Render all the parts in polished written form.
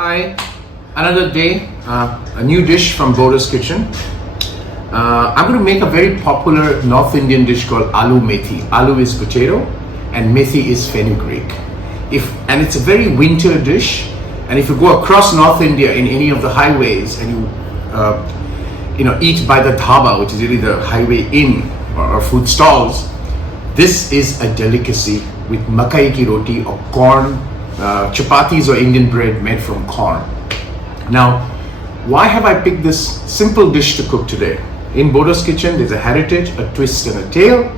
Hi, another day, a new dish from Bordo's kitchen. I'm going to make a very popular North Indian dish called Aloo Methi. Aloo is potato and Methi is fenugreek. And it's a very winter dish, and if you go across North India in any of the highways and you eat by the dhaba, which is really the highway inn or food stalls, this is a delicacy with makai ki roti or corn, chapatis or Indian bread made from corn. Now, why have I picked this simple dish to cook today? In Bordo's kitchen, there's a heritage, a twist and a tale.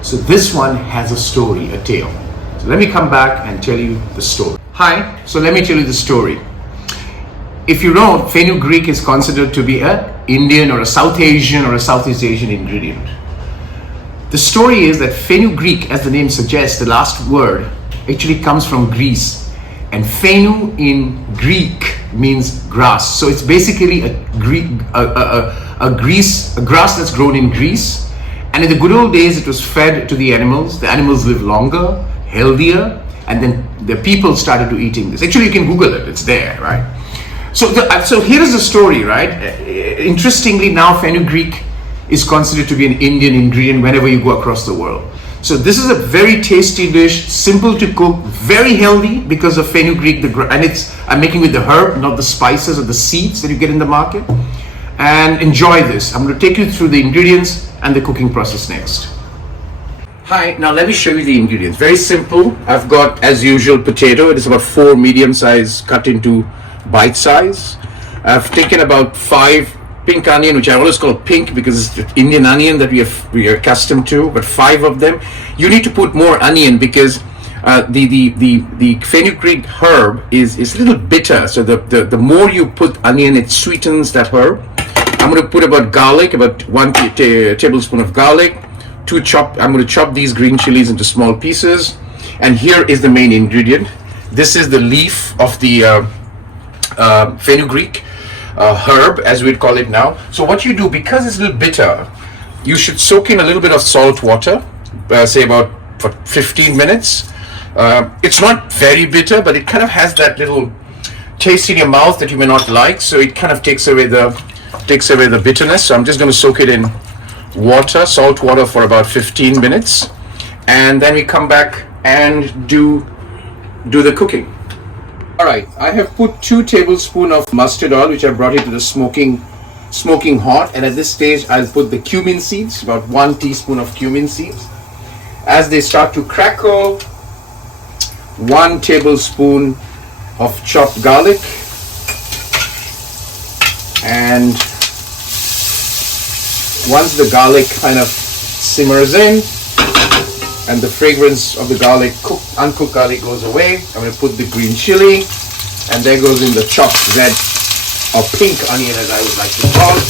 So this one has a story, a tale. So let me come back and tell you the story. Hi, so let me tell you the story. If you know, fenugreek is considered to be an Indian or a South Asian or a Southeast Asian ingredient. The story is that fenugreek, as the name suggests, the last word actually comes from Greece, and fenu in Greek means grass. So it's basically a grass that's grown in Greece. And in the good old days, it was fed to the animals. The animals lived longer, healthier, and then the people started to eating this. Actually, you can Google it; it's there, right? So here is the story, right? Interestingly, now fenugreek is considered to be an Indian ingredient whenever you go across the world. So this is a very tasty dish, simple to cook, very healthy because of fenugreek, and I'm making with the herb, not the spices or the seeds that you get in the market. And enjoy this. I'm going to take you through the ingredients and the cooking process next. Hi, now let me show you the ingredients. Very simple. I've got, as usual, potato. It is about 4 medium size cut into bite size. I've taken about 5 pink onion, which I always call pink because it's the Indian onion that we are accustomed to, but 5 of them. You need to put more onion because the fenugreek herb is a little bitter. So the more you put onion, it sweetens that herb. I'm going to put about garlic, about 1 tablespoon of garlic. I'm going to chop these green chilies into small pieces. And here is the main ingredient. This is the leaf of the fenugreek herb, as we'd call it now. So what you do, because it's a little bitter, you should soak in a little bit of salt water, say about for 15 minutes. It's not very bitter, but it kind of has that little taste in your mouth that you may not like, so it kind of takes away the bitterness. So I'm just going to soak it in water, salt water, for about 15 minutes, and then we come back and do the cooking. Alright, I have put 2 tablespoons of mustard oil, which I brought it to the smoking hot, and at this stage I'll put the cumin seeds, about 1 teaspoon of cumin seeds. As they start to crackle, 1 tablespoon of chopped garlic, and once the garlic kind of simmers in and the fragrance of the garlic, uncooked garlic, goes away, I'm going to put the green chili, and there goes in the chopped red or pink onion, as I would like to call it.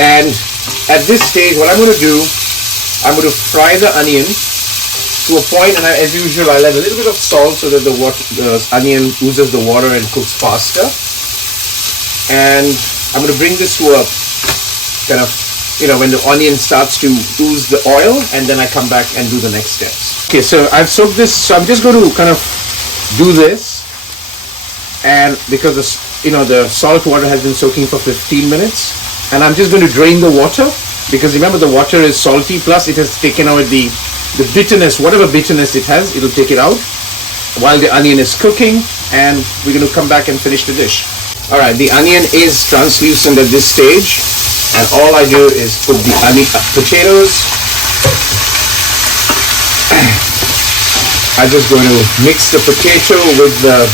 And at this stage, what I'm going to do, I'm going to fry the onion to a point, and as usual, I'll add a little bit of salt so that the onion oozes the water and cooks faster. And I'm going to bring this to a kind of, when the onion starts to ooze the oil, and then I come back and do the next steps. Okay, so I've soaked this, so I'm just going to kind of do this, and because the salt water has been soaking for 15 minutes, and I'm just going to drain the water, because remember the water is salty, plus it has taken out the bitterness, whatever bitterness it has, it'll take it out while the onion is cooking, and we're going to come back and finish the dish. Alright, the onion is translucent at this stage. And all I do is put the potatoes. I'm just going to mix the potato with the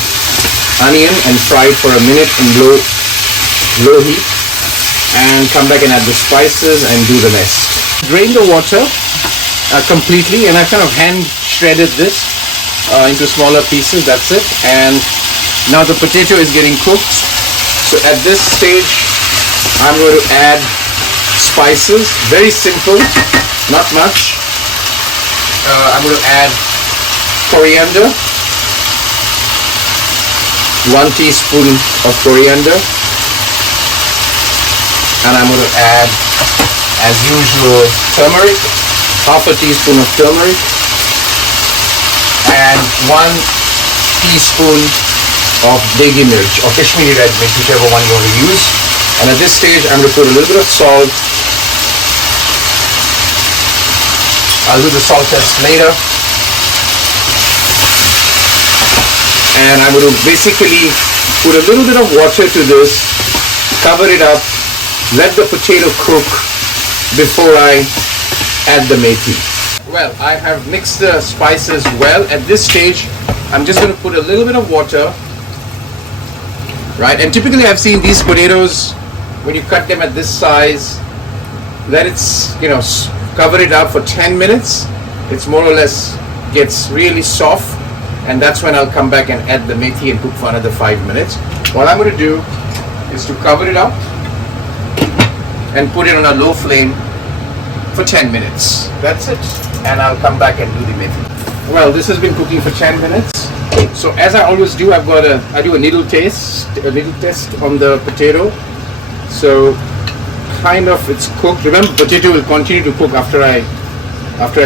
onion and fry it for a minute in low heat, and come back and add the spices and do the rest. Drain the water completely, and I kind of hand shredded this into smaller pieces. That's it. And now the potato is getting cooked. So at this stage, I'm going to add spices, very simple, not much. I'm going to add coriander, 1 teaspoon of coriander, and I'm going to add, as usual, turmeric, half a teaspoon of turmeric, and 1 teaspoon of Deghi mirch or Kashmiri red mirch, whichever one you want to use. And at this stage, I'm going to put a little bit of salt. I'll do the salt test later. And I'm going to basically put a little bit of water to this, cover it up, let the potato cook before I add the methi. Well, I have mixed the spices well. At this stage, I'm just going to put a little bit of water, right? And typically I've seen these potatoes, when you cut them at this size, let it, cover it up for 10 minutes. It's more or less gets really soft, and that's when I'll come back and add the methi and cook for another 5 minutes. What I'm going to do is to cover it up and put it on a low flame for 10 minutes. That's it. And I'll come back and do the methi. Well, this has been cooking for 10 minutes. So as I always do, I do a needle test on the potato. So kind of it's cooked. Remember, potato will continue to cook after I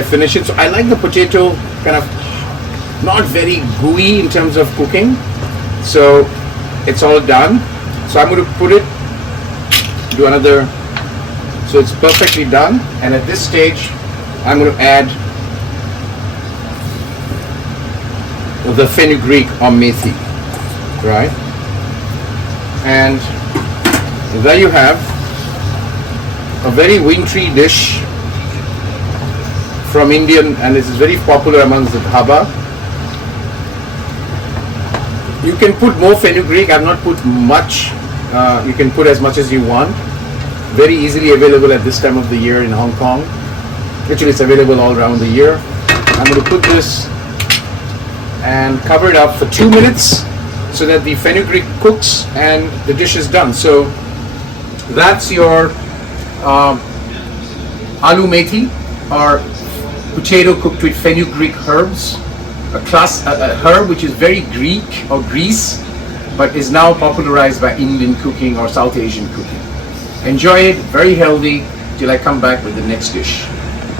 finish it. So I like the potato kind of not very gooey in terms of cooking. So it's all done. So I'm going to put it, do another. So it's perfectly done. And at this stage, I'm going to add the fenugreek or methi, right? And there you have a very wintry dish from Indian, and this is very popular amongst the dhaba. You can put more fenugreek. I've not put much. You can put as much as you want. Very easily available at this time of the year in Hong Kong. Actually, it's available all around the year. I'm going to put this and cover it up for 2 minutes so that the fenugreek cooks and the dish is done. So that's your Aloo Methi, or potato cooked with fenugreek herbs, a herb which is very Greek or Greece, but is now popularized by Indian cooking or South Asian cooking. Enjoy it, very healthy, till I come back with the next dish.